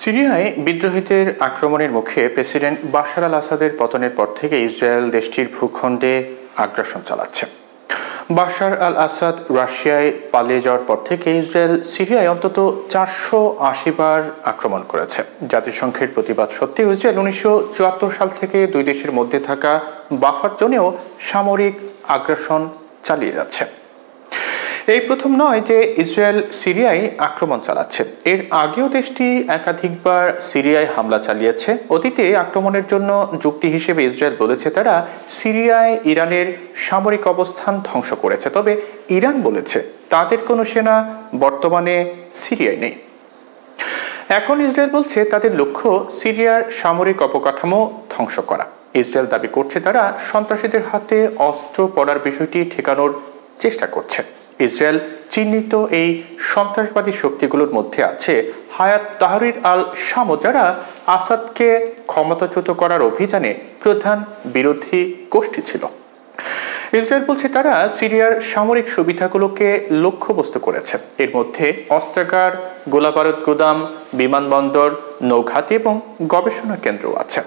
সিরিয়ায় বিদ্রোহীদের আক্রমণের মুখে প্রেসিডেন্ট বাশার আল আসাদের পতনের পর থেকে ইসরায়েল দেশটির ভূখণ্ডে আগ্রাসন চালাচ্ছে। বাশার আল আসাদ রাশিয়ায় পালিয়ে যাওয়ার পর থেকে ইসরায়েল সিরিয়ায় অন্তত 480 বার আক্রমণ করেছে। জাতিসংঘের প্রতিবাদ সত্ত্বেও ইসরায়েল 1974 সাল থেকে দুই দেশের মধ্যে থাকা বাফার জোনেও সামরিক আগ্রাসন চালিয়ে যাচ্ছে। এই প্রথম নয় যে ইসরায়েল সিরিয়ায় আক্রমণ চালাচ্ছে। এর আগেও দেশটি একাধিকবার সিরিয়ায় হামলা চালিয়েছে। অতীতে আক্রমণের জন্য যুক্তি হিসেবে ইসরায়েল বলেছে তারা সিরিয়ায় ইরানের সামরিক অবস্থান ধ্বংস করেছে। তবে ইরান বলেছে তাদের কোনো সেনা বর্তমানে সিরিয়ায় নেই। এখন ইসরায়েল বলছে তাদের লক্ষ্য সিরিয়ার সামরিক অবকাঠামো ধ্বংস করা। ইসরায়েল দাবি করছে তারা সন্ত্রাসীদের হাতে অস্ত্র পড়ার বিষয়টি ঠেকানোর চেষ্টা করছে। ইসরায়েল চিহ্নিত এই সন্ত্রাসবাদী শক্তিগুলোর মধ্যে আছে হায়াত তাহরির আল শাম, যারা আসাদকে ক্ষমতাচ্যুত করার অভিযানে প্রধান বিরোধী গোষ্ঠী ছিল। ইসরায়েল বলছে তারা সিরিয়ার সামরিক সুবিধাগুলোকে লক্ষ্যবস্তু করেছে। এর মধ্যে অস্ত্রাগার, গোলাবারুদ গুদাম, বিমানবন্দর, নৌঘাটি এবং গবেষণা কেন্দ্র আছে।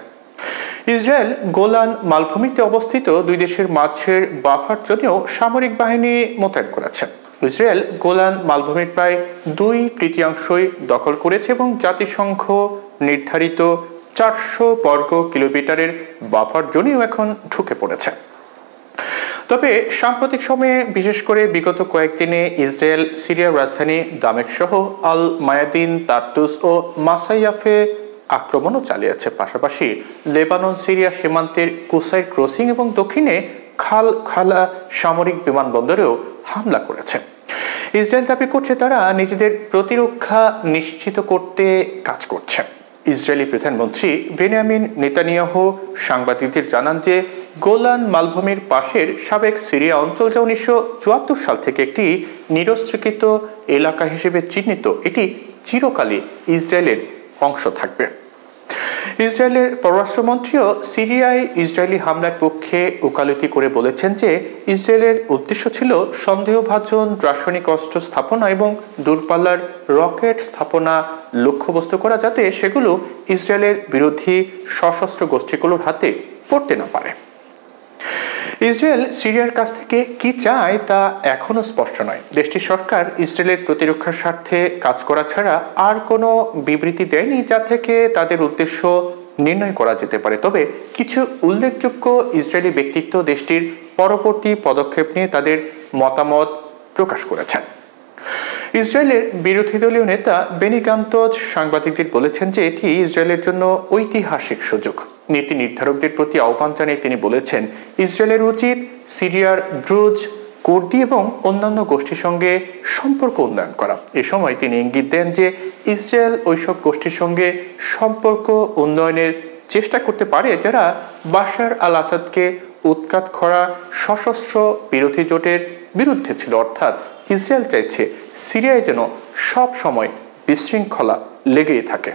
ইসরায়েল গোলান মালভূমিতে অবস্থিত দুই দেশের মাঝের বাফার জোনেও সামরিক বাহিনী মোতায়েন করেছে। ইসরায়েল গোলান মালভূমির প্রায় 2/3 দখল করেছে এবং জাতিসংঘ নির্ধারিত 400 বর্গ কিলোমিটারের বাফার জোনেও এখন ঢুকে পড়েছে। তবে সাম্প্রতিক সময়ে, বিশেষ করে বিগত কয়েকদিনে ইসরায়েল সিরিয়ার রাজধানী দামেস্ক সহ আল মায়াদিন, তার্তুস ও মাসাইয়াফে আক্রমণও চালিয়েছে। পাশাপাশি লেবানন সিরিয়া সীমান্তের কুসাই ক্রসিং এবং দক্ষিণে খাল খালা সামরিক বিমানবন্দরেও হামলা করেছে। ইসরায়েল দাবি করছে তারা নিজেদের প্রতিরক্ষা নিশ্চিত করতে কাজ করছে। ইসরায়েলি প্রধানমন্ত্রী বেনিয়ামিন নেতানিয়াহু সাংবাদিকদের জানান যে গোলান মালভূমির পাশের সাবেক সিরিয়া অঞ্চল, যা 1974 সাল থেকে একটি নিরস্ত্রীকৃত এলাকা হিসেবে চিহ্নিত, এটি চিরকালই ইসরায়েলের অংশ থাকবে। ইসরায়েলের পররাষ্ট্রমন্ত্রীও সিরিয়ায় ইসরায়েলি হামলার পক্ষে ওকালতি করে বলেছেন যে ইসরায়েলের উদ্দেশ্য ছিল সন্দেহভাজন রাসায়নিক অস্ত্র স্থাপনা এবং দূরপাল্লার রকেট স্থাপনা লক্ষ্যবস্তু করা, যাতে সেগুলো ইসরায়েলের বিরোধী সশস্ত্র গোষ্ঠীগুলোর হাতে পড়তে না পারে। ইসরায়েল সিরিয়ার কাছ থেকে কি চায় তা এখনো স্পষ্ট নয়। দেশটির সরকার ইসরায়েলের প্রতিরক্ষার স্বার্থে কাজ করা ছাড়া আর কোনো বিবৃতি দেয়নি যা থেকে তাদের উদ্দেশ্য নির্ণয় করা যেতে পারে। তবে কিছু উল্লেখযোগ্য ইসরায়েলি ব্যক্তিত্ব দেশটির পরবর্তী পদক্ষেপ নিয়ে তাদের মতামত প্রকাশ করেছেন। ইসরায়েলের বিরোধী দলীয় নেতা বেনি গান্তজ সাংবাদিকদের বলেছেন যে এটি ইসরায়েলের জন্য ঐতিহাসিক সুযোগ। নীতি নির্ধারকদের প্রতি আহ্বান জানিয়ে তিনি বলেছেন ইসরায়েলের উচিত সিরিয়ার দ্রুজ, কুর্দি এবং অন্যান্য গোষ্ঠীর সঙ্গে সম্পর্ক উন্নয়ন করা। এ সময় তিনি ইঙ্গিত দেন যে ইসরায়েল ওইসব গোষ্ঠীর সঙ্গে সম্পর্ক উন্নয়নের চেষ্টা করতে পারে যারা বাশার আল আসাদকে উৎখাত করা সশস্ত্র বিরোধী জোটের বিরুদ্ধে ছিল। অর্থাৎ ইসরায়েল চাইছে সিরিয়ায় যেন সব সময় বিশৃঙ্খলা লেগেই থাকে।